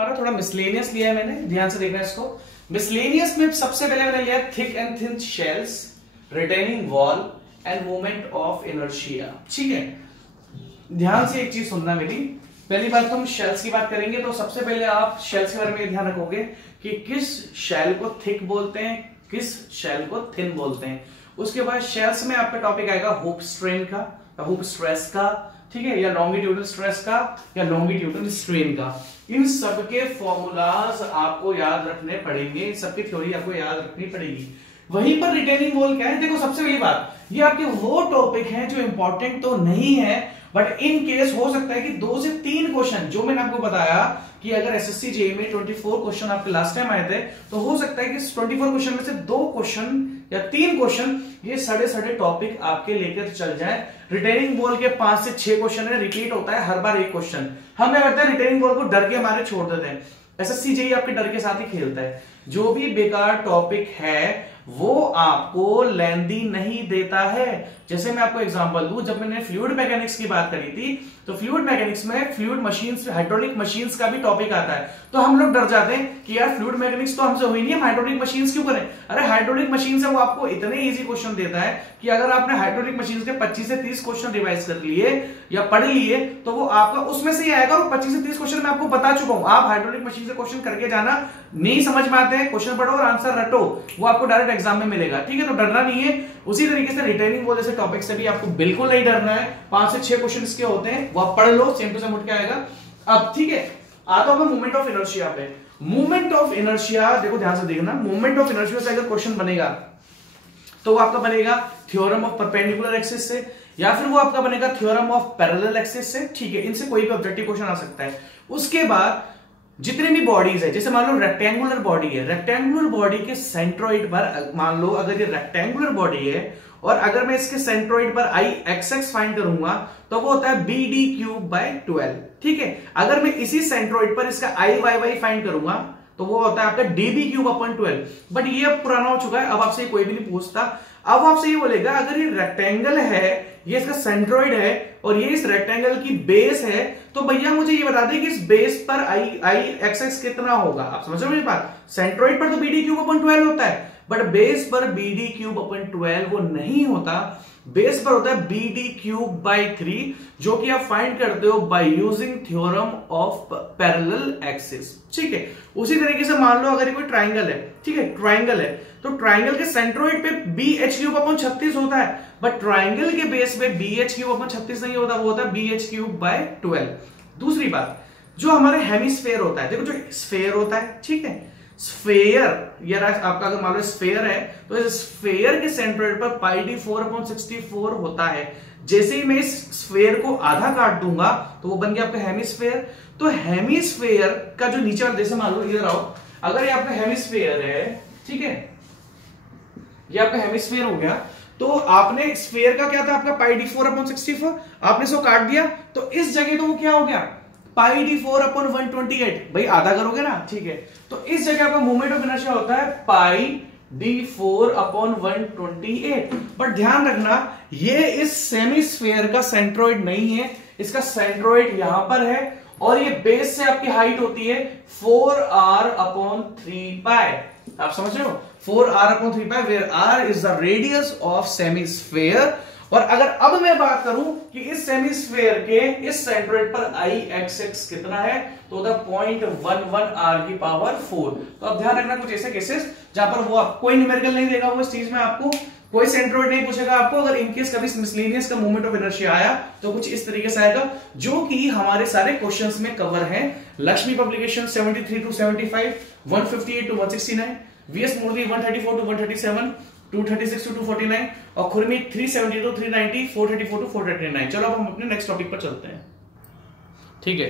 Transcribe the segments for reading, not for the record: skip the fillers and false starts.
थोड़ा मिसलेनियस लिया है मैंने, ध्यान से देखना इसको। मिसलेनियस में सबसे पहले मैंने लिया thick and thin shells, retaining wall end moment of inertia. ठीक है, ध्यान से एक चीज सुनना मेरी। पहली बात तो हम शेल्स की बात करेंगे, तो सबसे पहले आप शेल्स के बारे में ध्यान रखोगे कि किस शेल को थिक बोलते हैं, किस शेल को थिन बोलते हैं। उसके बाद शेल्स में आपका टॉपिक आएगा हुक स्ट्रेन का, हुक स्ट्रेस का, ठीक है, या लॉन्गिट्यूडल स्ट्रेस का, या लॉन्गिट्यूडल स्ट्रेन का। इन सबके फॉर्मूलाज आपको याद रखने पड़ेंगे, इन सबकी थ्योरी आपको याद रखनी पड़ेगी। वहीं पर रिटेनिंग वॉल क्या है, देखो सबसे पहली बात, ये आपके वो टॉपिक हैं जो इंपॉर्टेंट तो नहीं है, बट इन केस हो सकता है कि 2 से 3 क्वेश्चन, जो मैंने आपको बताया कि अगर एसएससी जेईई में 24 क्वेश्चन आपके लास्ट टाइम आए थे, तो हो सकता है कि 24 क्वेश्चन में से 2 क्वेश्चन या 3 क्वेश्चन ये सड़े टॉपिक आपके लेकर चल जाए। रिटेनिंग वॉल के 5 से 6 क्वेश्चन है, रिपीट होता है हर बार एक क्वेश्चन। हम क्या करते हैं, रिटेनिंग वॉल को डर के हमारे छोड़ देते हैं। एसएससी जेईई आपके डर के साथ ही खेलता है। जो भी बेकार टॉपिक है वो आपको लेंदी नहीं देता है। जैसे मैं आपको एग्जांपल दूं, जब मैंने फ्लूइड मैकेनिक्स की बात करी थी, तो फ्लूइड मैकेनिक्स में फ्लूइड मशीन्स, हाइड्रोलिक मशीन्स का भी टॉपिक आता है। तो हम लोग डर जाते हैं कि यार फ्लूइड मैकेनिक्स तो हमसे हुई नहीं, हम हाइड्रोलिक मशीन्स क्यों करें। अरे हाइड्रोलिक मशीन से वो आपको इतने इजी क्वेश्चन देता है कि अगर आपने हाइड्रोलिक मशीन के 25 से 30 क्वेश्चन रिवाइज कर लिए या पढ़ लिए, तो वो आपका उसमें से ही आएगा। और 25 से 30 क्वेश्चन मैं आपको बता चुका हूं। आप हाइड्रोलिक मशीन से क्वेश्चन करके जाना, नहीं समझ में आते हैं क्वेश्चन पढ़ो और आंसर रटो, वो आपको डायरेक्ट एग्जाम में मिलेगा। ठीक है, तो डरना नहीं है। उसी तरीके से रिटेनिंग वॉल जैसे टॉपिक से भी आपको बिल्कुल नहीं डरना है। 5 से 6 क्वेश्चन इसके होते हैं, वो आप पढ़ लो, सेम टू सेम उठ के आएगा। अब ठीक है, आता हूं मैं मोमेंट ऑफ इनर्शिया पे। मोमेंट ऑफ इनर्शिया देखो, ध्यान से देखना। मोमेंट ऑफ इनर्शिया से अगर क्वेश्चन बनेगा तो वो आपका बनेगा थ्योरम ऑफ परपेंडिकुलर एक्सिस से, या फिर वो आपका बनेगा थ्योरम ऑफ पैरेलल एक्सिस से। ठीक है, इनसे कोई भी ऑब्जेक्टिव क्वेश्चन आ सकता है। उसके बाद जितने भी बॉडीज है, जैसे मान लो रेक्टेंगुलर बॉडी है, रेक्टेंगुलर बॉडी के सेंट्रोइड पर, मान लो अगर ये रेक्टेंगुलर बॉडी है और अगर मैं इसके सेंट्रोइड पर आई एक्स फाइंड करूंगा, तो वो होता है बी डी क्यूब बाय 12। ठीक है, अगर मैं इसी सेंट्रोइड पर इसका आई वाई वाई फाइंड करूंगा, तो वो होता है आपका डीबी क्यूब अपॉन 12। बट ये अब पुराना हो चुका है, अब आपसे कोई भी नहीं पूछता। अब आपसे ये बोलेगा अगर ये रेक्टेंगल है, ये इसका सेंट्रोइड है और ये इस रेक्टेंगल की बेस है, तो भैया मुझे ये बता दें कि इस बेस पर आई एक्स कितना होगा। आप समझ रहे हो मेरी बात। सेंट्रोइड पर तो बी डी क्यूब अपॉन 12 होता है, बट बेस पर बी डी क्यूब अपॉन 12 वो नहीं होता। बेस पर होता है बी डी क्यूब बाई 3, जो कि आप फाइंड करते हो by using theorem of parallel axis. ठीक है, उसी तरीके से मान लो अगर कोई ट्राइंगल है, ठीक है, ट्राइंगल है, तो ट्राइंगल के सेंट्रोइड पे बी एच क्यूब अपॉन 36 होता है, बट ट्राइंगल के बेस पे बी एच क्यूब अपॉन 36 नहीं होता, वो होता है बी एच क्यूब बाय 12। दूसरी बात, जो हमारे हेमिस्फेयर होता है, देखो जो स्फेयर होता है, ठीक है, स्फेयर यार आपका अगर मान लो स्फेयर है, तो इस स्फेयर के सेंट्रोइड पर पाई डी 4/64 होता है। जैसे ही मैं इस स्फेयर को आधा काट दूंगा तो वो बन गया आपका हेमिस्फेयर। तो हेमिस्फेयर का जो नीचे वाला, जैसे मान लो इधर आओ, अगर ये आपका हेमिस्फेयर है, ठीक है, ये आपका हेमिस्फेयर हो गया, तो आपने स्फेयर का क्या था आपका पाई डी 4/64, आपने इसको काट दिया, तो इस जगह तो वो क्या हो गया पाई डी 4/128। भाई आधा करोगे ना, ठीक है, तो इस जगह आपका मोमेंट ऑफ इनर्शिया होता है पाई डी 4/128। बट ध्यान रखना, ये इस सेमी स्फेयर का सेंट्रोइड नहीं है, इसका सेंट्रोइड यहां पर है, और ये बेस से आपकी हाइट होती है 4r/3π। आप समझ रहे हो, 4r/3π, where r is the radius of semi sphere. और अगर अब मैं बात करूं कि इस सेमीस्फेयर के इस सेंट्रोइड पर आई एक्स कितना है, तो 0.11 r की पावर 4। तो अब ध्यान रखना, कुछ ऐसे केसेस जहां पर वो कोई न्यूमेरिकल नहीं देगा, वो इस चीज में आपको कोई सेंट्रोइड नहीं पूछेगा आपको। अगर इनकेस कभी मिसलेनियस का मोमेंट ऑफ इनर्शिया आया तो कुछ इस तरीके से आएगा, जो कि हमारे सारे क्वेश्चंस में कवर है। Lakshmi publication 73 to 75, 158 to 169, VS Murthy 134 to 137, 236 to 249, और खुरमी 370 to 390, 434 to 439। चलो अब हम अपने नेक्स्ट टॉपिक पर चलते हैं। ठीक है,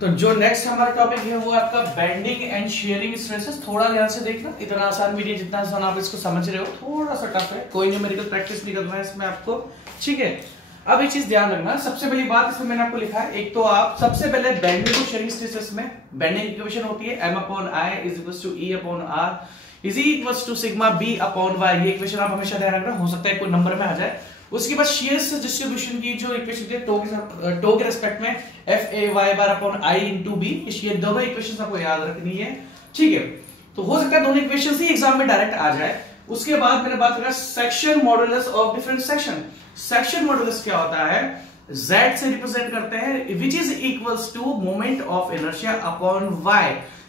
तो जो नेक्स्ट हमारा टॉपिक है वो आपका बेंडिंग एंड शेयरिंग स्ट्रेसेस। थोड़ा ध्यान से देखना, इतना आसान भी नहीं जितना आसान आप इसको समझ रहे हो, थोड़ा सा टफ है, कोई न्यूमेरिकल प्रैक्टिस नहीं करना है इसमें आपको। ठीक है, अब एक चीज ध्यान रखना, सबसे पहली बात इसमें मैंने आपको लिखा है, एक तो आप सबसे पहले बेंडिंग और शेयरिंग स्ट्रेसेस में बेंडिंग इक्वेशन होती है m/i = E/r is equals to sigma b/y। ये इक्वेशन आप हमेशा ध्यान रखना, हो सकता है कोई नंबर में आ जाए। उसके बाद shear stress distribution की जो इक्वेशन है टो के रेस्पेक्ट में FA/I/B, ये दोनों इक्वेशन आपको याद रखनी है, ठीक है। तो हो सकता है दोनों इक्वेशन ही एग्जाम में डायरेक्ट आ जाए। उसके बाद मैंने बात करा section modulus of different section. Section modulus क्या होता है, Z से रिप्रेजेंट करते हैं, which is equals to moment of inertia upon Y।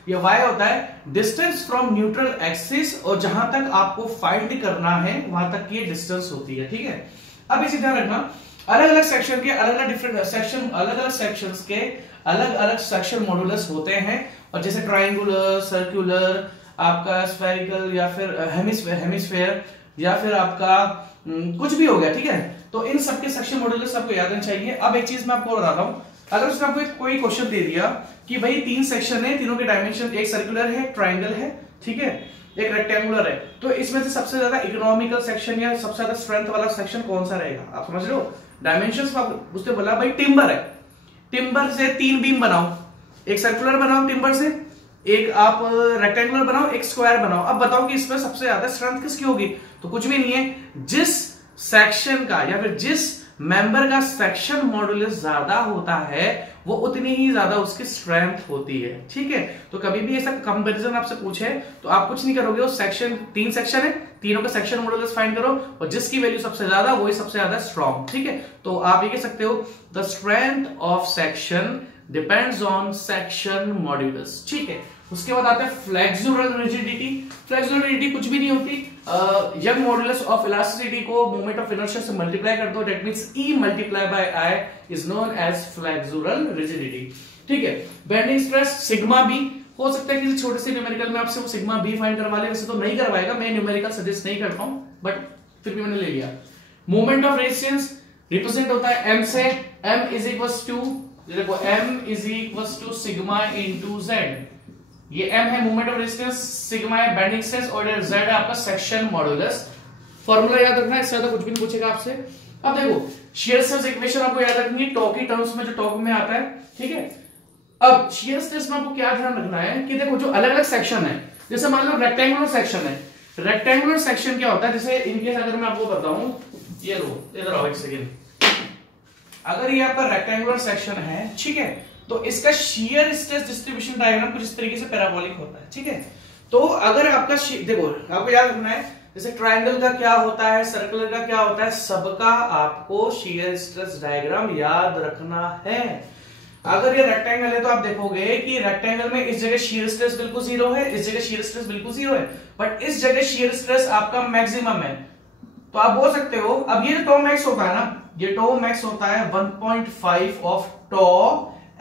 ये Y होता है डिस्टेंस फ्रॉम न्यूट्रल एक्सिस, और जहां तक आपको फाइंड करना है वहां तक की डिस्टेंस होती है, ठीक है। अब इसे ध्यान रखना, अलग अलग सेक्शन के अलग अलग डिफरेंट सेक्शन, अलग अलग सेक्शंस के अलग अलग सेक्शन मॉडुलस होते हैं। और जैसे ट्राइंगुलर, सर्कुलर, आपका स्फेरिकल, या फिर हेमिस्फेयर, या फिर आपका कुछ भी हो गया, ठीक है। तो इन सबके सेक्शन मॉडुलस आपको याद रहना चाहिए। अब एक चीज मैं आपको बताता हूं, अगर उसने आपको कोई क्वेश्चन दे दिया कि भाई 3 सेक्शन है, तीनों के डायमेंशन, एक सर्कुलर है, ट्राइंगल है, ठीक है, एक रेक्टेंगुलर है, तो इसमें से सबसे ज्यादा इकोनॉमिकल सेक्शन या सबसे ज्यादा स्ट्रेंथ वाला सेक्शन कौन सा रहेगा, आप समझ रहे हो। डायमेंशंस उसने बोला भाई टिम्बर है, टिम्बर से 3 बीम बनाओ, एक सर्कुलर बनाओ टिम्बर से, एक आप रेक्टेंगुलर बनाओ, एक स्क्वायर बनाओ। अब बताओ कि इसमें सबसे ज्यादा स्ट्रेंथ किसकी होगी, तो कुछ भी नहीं है, जिस सेक्शन का या फिर जिस मेंबर का सेक्शन मॉडुलस ज्यादा होता है वो उतनी ही ज्यादा उसकी स्ट्रेंथ होती है, ठीक है। तो कभी भी ऐसा कंपैरिजन आपसे पूछे तो आप कुछ नहीं करोगे, वो सेक्शन 3 सेक्शन है, तीनों का सेक्शन मॉडुलस फाइंड करो, और जिसकी वैल्यू सबसे ज्यादा वही सबसे ज्यादा स्ट्रॉन्ग, ठीक है। तो आप ये कह सकते हो the strength of section depends on section modulus, ठीक है। उसके बाद आता है फ्लेक्सुरल रिजिडिटी। फ्लेक्सुरल रिजिडिटी कुछ भी नहीं होती, यंग मॉडुलस ऑफ इलास्टिसिटी को मोमेंट ऑफ इनर्शिया से मल्टीप्लाई कर दो, that means E multiply by I is known as flexural rigidity, ठीक है। बेंडिंग स्ट्रेस सिग्मा बी, हो सकता है किसी छोटे से न्यूमेरिकल में आपसे वो सिग्मा बी फाइंड करवा ले, वैसे तो नहीं करवाएगा, मैं न्यूमेरिकल सजेस्ट नहीं करता हूं, बट फिर भी मैंने ले लिया। मोमेंट ऑफ रेजिस्टेंस रिप्रेजेंट होता है M से, M इज इक्वल्स टू, देखो M is equals to sigma into Z, ये M है मोमेंट ऑफ रेजिस्टेंस, सिग्मा है बेंडिंग स्ट्रेस, और Z है आपका सेक्शन मॉडुलस। फॉर्मूला याद रखना है, इससे ज्यादा कुछ भी नहीं पूछेगा आपसे। अब देखो शियर स्ट्रेस इक्वेशन आपको याद रखनी है टॉर्क की टर्म्स में, जो टॉर्क में आता है, ठीक है। अब शियर स्ट्रेस में आपको क्या ध्यान रखना है कि देखो जो अलग अलग सेक्शन है, जैसे मान लो रेक्टेंगुलर सेक्शन है, रेक्टेंगुलर सेक्शन क्या होता है, जैसे इनकेस अगर मैं आपको बताऊं, ये लो इधर आओ एक सेकेंड, अगर ये आपका रेक्टेंगुलर सेक्शन है, ठीक है, तो इसका शियर स्ट्रेस डिस्ट्रीब्यूशन डायग्राम कुछ इस तरीके से पैराबोलिक होता है, ठीक है। तो अगर आपका देखो आपको याद रखना है, जैसे ट्रायंगल का क्या होता है, सर्कुलर का क्या होता है, सबका आपको शियर स्ट्रेस डायग्राम याद रखना है। अगर ये रेक्टेंगल है तो आप देखोगे कि रेक्टेंगल में इस जगह शियर स्ट्रेस बिल्कुल 0 है, इस जगह शियर स्ट्रेस बिल्कुल 0 है, बट इस जगह शियर स्ट्रेस आपका मैक्सिमम है। तो आप बोल सकते हो, अब ये टो मैक्स होता है ना, ये टो मैक्स होता है 1.5 ऑफ टो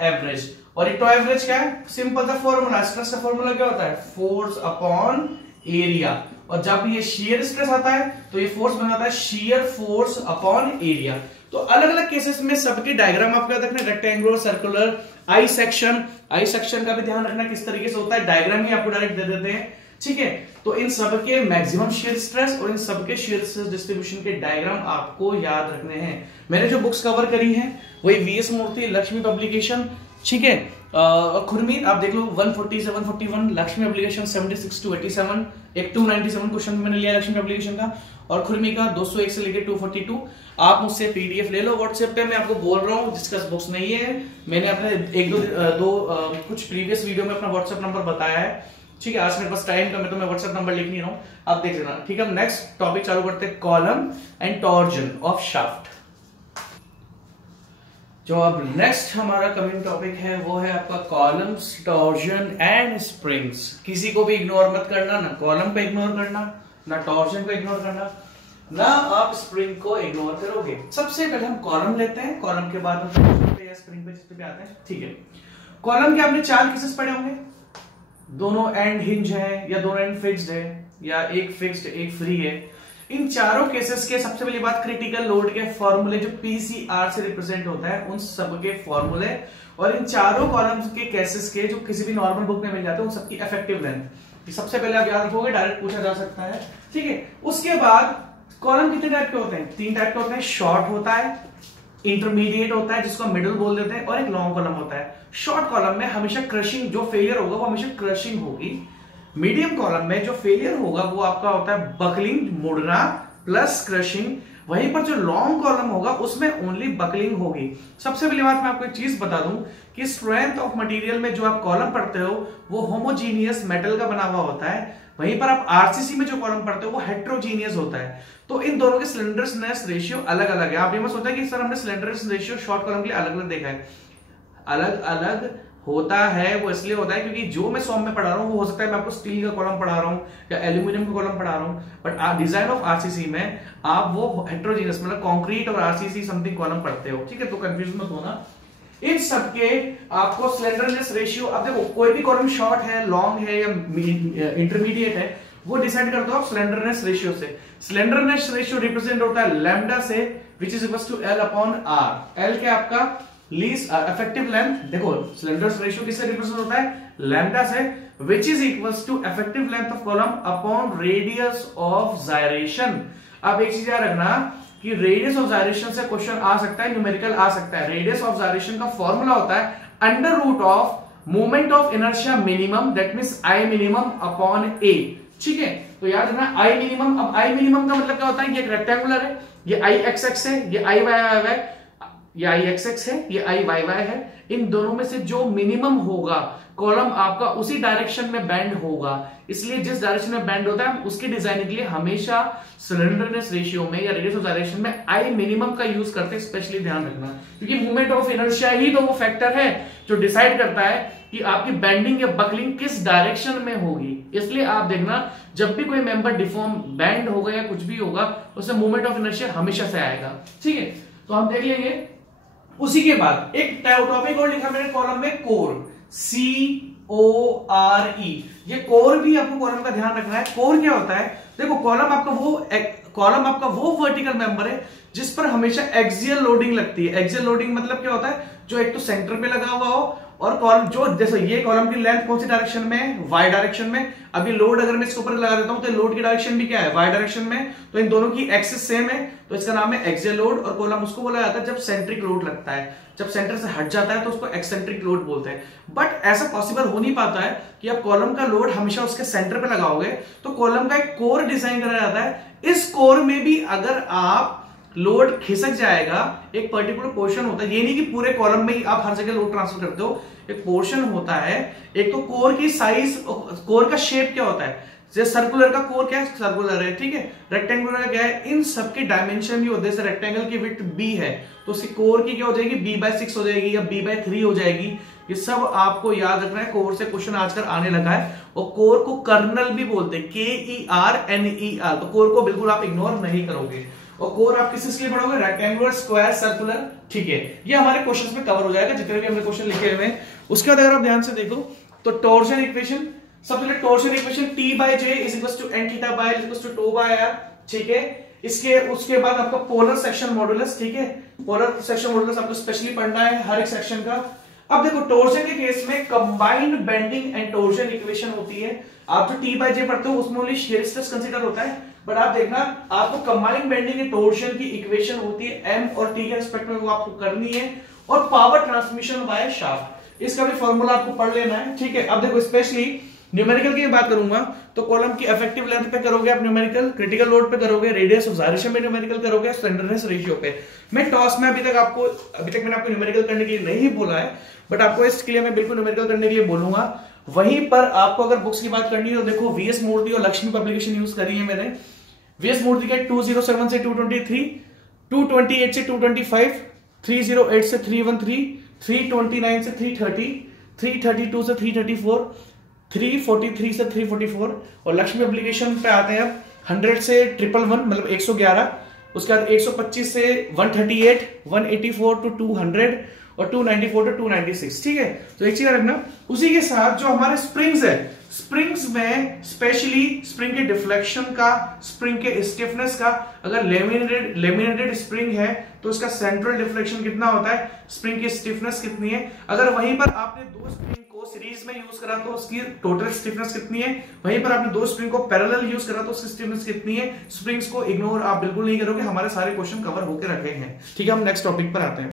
एवरेज, और ये टो एवरेज क्या है, सिंपल सा फॉर्मूला, स्ट्रेस का फॉर्मूला क्या होता है, फोर्स अपॉन एरिया, और जब ये शियर स्ट्रेस आता है तो ये फोर्स बन जाता है शियर फोर्स अपॉन एरिया। तो अलग अलग केसेस में सबके डायग्राम आपको याद रखना, रेक्टेंगुलर, सर्कुलर, आई सेक्शन का भी ध्यान रखना किस तरीके से होता है, डायग्राम ही आपको डायरेक्ट दे देते हैं, ठीक है। तो इन सबके मैक्सिमम शियर स्ट्रेस और इन सबके शियर स्ट्रेस डिस्ट्रीब्यूशन के डायग्राम आपको याद रखने हैं। मैंने जो बुक्स कवर करी हैं वही वीएस मूर्ति, लक्ष्मी पब्लिकेशन, ठीक है, और खुरमी आप देख लो 140 से 141, लक्ष्मी पब्लिकेशन 76 to 87, एक 297 क्वेश्चन मैंने लिया लक्ष्मी पब्लिकेशन का, और खुरमी का 201 से लेकर 242। आप मुझसे पीडीएफ ले लो व्हाट्सएप पे, मैं आपको बोल रहा हूँ जिसका बुक्स नहीं है, मैंने अपने एक दो कुछ प्रीवियस वीडियो में अपना व्हाट्सएप नंबर बताया है, ठीक है। आज मेरे पास टाइम कम है तो मैं व्हाट्सएप नंबर लिख नहीं रहा हूँ, आप देख लेना, ठीक है। नेक्स्ट टॉपिक चालू करते हैं, column and torsion of shaft. जो अब नेक्स्ट हमारा कमिंग टॉपिक है वो है आपका कॉलम्स, टॉर्जन एंड स्प्रिंग्स। किसी को भी इग्नोर मत करना, ना कॉलम को इग्नोर करना, ना टॉर्जन को इग्नोर करना, ना आप स्प्रिंग को इग्नोर करोगे। सबसे पहले हम कॉलम लेते हैं, कॉलम के बाद हम टॉर्जन पे या स्प्रिंग पे जिस पे आते हैं, ठीक है। कॉलम के आपने 4 केसेस पढ़े होंगे, दोनों एंड हिंज है, या दोनों एंड फिक्स्ड है, या एक फिक्स्ड एक फ्री है। इन चारों केसेस के सबसे पहली बात, क्रिटिकल लोड के फॉर्मूले जो पीसीआर से रिप्रेजेंट होता है उन सब के फॉर्मूले, और इन चारों कॉलम्स के केसेस के जो किसी भी नॉर्मल बुक में मिल जाते हैं उन सबकी इफेक्टिव लेंथ, सबसे पहले आप याद रखोगे, डायरेक्ट पूछा जा सकता है, ठीक है। उसके बाद कॉलम कितने टाइप के होते हैं, 3 टाइप के होते हैं, शॉर्ट होता है, इंटरमीडिएट होता है जिसको मिडिल बोल देते हैं, और एक लॉन्ग कॉलम होता है। शॉर्ट कॉलम में हमेशा क्रशिंग, जो फेलियर होगा वो हमेशा क्रशिंग होगी। मीडियम कॉलम में जो फेलियर होगा वो आपका होता है बकलिंग, मुड़ना प्लस क्रशिंग। वहीं पर जो लॉन्ग कॉलम होगा उसमें ओनली बकलिंग होगी। सबसे पहली बात मैं आपको एक चीज बता दूं कि स्ट्रेंथ ऑफ मटेरियल में जो आप कॉलम पढ़ते हो वो होमोजीनियस मेटल का बना हुआ होता है, वहीं पर आप आरसीसी में जो कॉलम पढ़ते हो वो हेट्रोजीनियस होता है। तो इन दोनों के स्लेंडरनेस रेशियो अलग अलग है। आप ये मत सोचें कि सर हमने स्लेंडरनेस रेशियो शॉर्ट कॉलम के लिए अलग अलग देखा है, अलग अलग होता है। वो इसलिए होता है क्योंकि जो मैं सॉम में पढ़ा रहा हूँ वो हो सकता है मैं आपको स्टील का कॉलम पढ़ा रहा हूँ या एल्यूमिनियम का कॉलम पढ़ा रहा हूँ, बट डिजाइन ऑफ आरसीसी में आप वो हेट्रोजीनियस मतलब कंक्रीट और आरसीसी समथिंग कॉलम पढ़ते हो, ठीक है। तो कंफ्यूज मत होना। इन सबके आपको स्लेंडरनेस रेशियो, अब देखो कोई भी कॉलम शॉर्ट है, लॉन्ग है या इंटरमीडिएट है, वो डिसाइड करते हो आप स्लेंडरनेस रेशियो से। स्लेंडरनेस रेशियो रिप्रेजेंट होता है लैम्डा से, which is equal to L upon R. L क्या आपका लीस्ट इफेक्टिव लेंथ, देखो स्लेंडरनेस रेशियो किससे रिप्रेजेंट होता है, लैम्डा से, which is equal to effective length of column upon radius of gyration. अब एक चीज याद रखना कि रेडियस ऑफ जायरेशन से क्वेश्चन आ सकता है, न्यूमेरिकल आ सकता है। रेडियस ऑफ जायरेशन का फॉर्मूला होता है under root of moment of inertia minimum, that means I minimum upon A, ठीक है। तो याद रखना आई मिनिमम। अब आई मिनिमम का मतलब क्या होता है, ये एक रेक्टेंगुलर है, ये आई एक्स एक्स है, ये आई वाई वाई है, ये आई एक्स एक्स है, ये आई वाई वाई है। इन दोनों में से जो मिनिमम होगा कॉलम आपका उसी डायरेक्शन में बेंड होगा, इसलिए जिस डायरेक्शन में बेंड होता है उसकी डिजाइनिंग के लिए हमेशा स्लेंडरनेस रेशियो में या रेडियस ऑफ डायरेक्शन में आई मिनिमम का यूज करते हैं। स्पेशली ध्यान रखना क्योंकि मूवमेंट ऑफ इनर्शिया ही तो वो फैक्टर है जो डिसाइड करता है कि आपकी बेंडिंग या बकलिंग किस डायरेक्शन में होगी। इसलिए आप देखना जब भी कोई मेंबर डिफॉर्म बेंड होगा या कुछ भी होगा उससे मूवमेंट ऑफ इनर्शिया हमेशा से आएगा, ठीक है। तो हम देख लेंगे। उसी के बाद एक टॉपिक और लिखा मैंने कॉलम में, कोर, CORE। ये कोर भी आपको कॉलम का ध्यान रखना है। कोर क्या होता है, देखो कॉलम आपका वो वर्टिकल मेंबर है जिस पर हमेशा एक्सियल लोडिंग लगती है। एक्सियल लोडिंग मतलब क्या होता है, जो एक तो सेंटर पे लगा हुआ हो और कॉलम जो जैसे ये कॉलम की लेंथ कौन सी डायरेक्शन में है, वाई डायरेक्शन में। अभी लोड अगर मैं इसके ऊपर लगा देता हूं तो लोड की डायरेक्शन भी क्या है, वाई डायरेक्शन में। तो इन दोनों की एक्सिस सेम है तो इसका नाम है एक्सियल लोड। और कॉलम उसको बोला जाता है जब सेंट्रिक लोड लगता है, जब सेंटर से हट जाता है तो उसको एक्सेंट्रिक लोड बोलते हैं। बट ऐसा पॉसिबल हो नहीं पाता है कि आप कॉलम का लोड हमेशा उसके सेंटर पे लगाओगे, तो कॉलम का एक कोर डिजाइन करा जाता है। इस कोर में भी अगर आप लोड खिसक जाएगा, एक पर्टिकुलर पोर्शन होता है, ये नहीं कि पूरे कॉलम में ही आप हर जगह लोड ट्रांसफर करते हो, एक पोर्शन होता है। एक तो कोर की साइज, कोर का शेप क्या होता है, जैसे सर्कुलर का कोर क्या है, सर्कुलर है, ठीक है। रेक्टेंगुलर का क्या है, इन सबके डायमेंशन भी होते हैं। जैसे रेक्टेंगल की विड्थ b है तो उसकी कोर की क्या हो जाएगी, b/6 हो जाएगी या b/3 हो जाएगी। ये सब आपको याद रखना है, कोर से क्वेश्चन आजकल आने लगा है। और कोर को कर्नल भी बोलते हैं, KERNEL। तो कोर को बिल्कुल आप इग्नोर नहीं करोगे। और कोर आप किस लिए पढ़ोगे, रेक्टेंगुलर, स्क्वायर, सर्कुलर, ठीक है। ये हमारे क्वेश्चंस में कवर हो जाएगा जितने भी हमने क्वेश्चन लिखे हुए हैं। उसके बाद अगर आप ध्यान से देखो तो टॉर्शन इक्वेशन, सबसे पहले torsion equation T/J is equal to n theta by is equal to tau by r, ठीक है। उसके बाद आपका पोलर सेक्शन मॉडुलस, ठीक है। पोलर सेक्शन मॉडुलस आपको स्पेशली पढ़ना है हर एक सेक्शन का। अब देखो टॉर्शन के केस में combined bending and torsion equation होती है। आप जो T/J पढ़ते हो उसमें ओनली शियर स्ट्रेस कंसीडर होता है, बट आप देखना आपको कंबाइंड बेंडिंग एंड टॉर्शन की इक्वेशन होती है M और T के रिस्पेक्ट में, वो आपको करनी है। और पावर ट्रांसमिशन बाय शाफ्ट, इसका भी फॉर्मूला आपको पढ़ लेना है, ठीक है। अब देखो स्पेशली न्यूमेरिकल की बात करूंगा तो कॉलम की इफेक्टिव लेंथ पे करोगे आप न्यूमेरिकल, क्रिटिकल लोड पे करोगे, रेडियस ऑफ जायरेशन पे न्यूमेरिकल करोगे, स्लेंडरनेस रेशियो पे। मैं टॉस में अभी तक मैंने आपको न्यूमेरिकल करने के लिए नहीं बोला है, बट आपको इसके लिए मैं बिल्कुल न्यूमेरिकल करने के लिए बोलूंगा। वहीं पर आपको अगर बुक्स की बात करनी है तो देखो VS मूर्ति और लक्ष्मी पब्लिकेशन यूज करी है मैंने। VS मूर्ति के 207 से 223, 228 से 225, 308 से 313, 329 से 330, 332 से 334, 343 से 344। और लक्ष्मी एप्लीकेशन पे आते हैं अब 100 से 111 मतलब 111, उसके बाद 125 से 138, 184 टू 200 और 294 टू 296, ठीक है। तो एक चीज रखना, उसी के साथ जो हमारे स्प्रिंग्स है, स्प्रिंग्स में स्पेशली स्प्रिंग के डिफ्लेक्शन का, स्प्रिंग के स्टिफनेस का, अगर लेमिनेटेड स्प्रिंग है तो इसका सेंट्रल डिफ्लेक्शन कितना होता है, स्प्रिंग की स्टिफनेस कितनी है। अगर वहीं पर आपने दो स्प्रिंग को सीरीज में यूज करा तो उसकी टोटल स्टिफनेस कितनी है, वहीं पर आपने दो स्प्रिंग को पैरेलल यूज करा तो उसकी स्टिफनेस कितनी है। स्प्रिंग्स को इग्नोर आप बिल्कुल नहीं करोगे, हमारे सारे क्वेश्चन कवर होकर रखे हैं, ठीक है। हम नेक्स्ट टॉपिक पर आते हैं।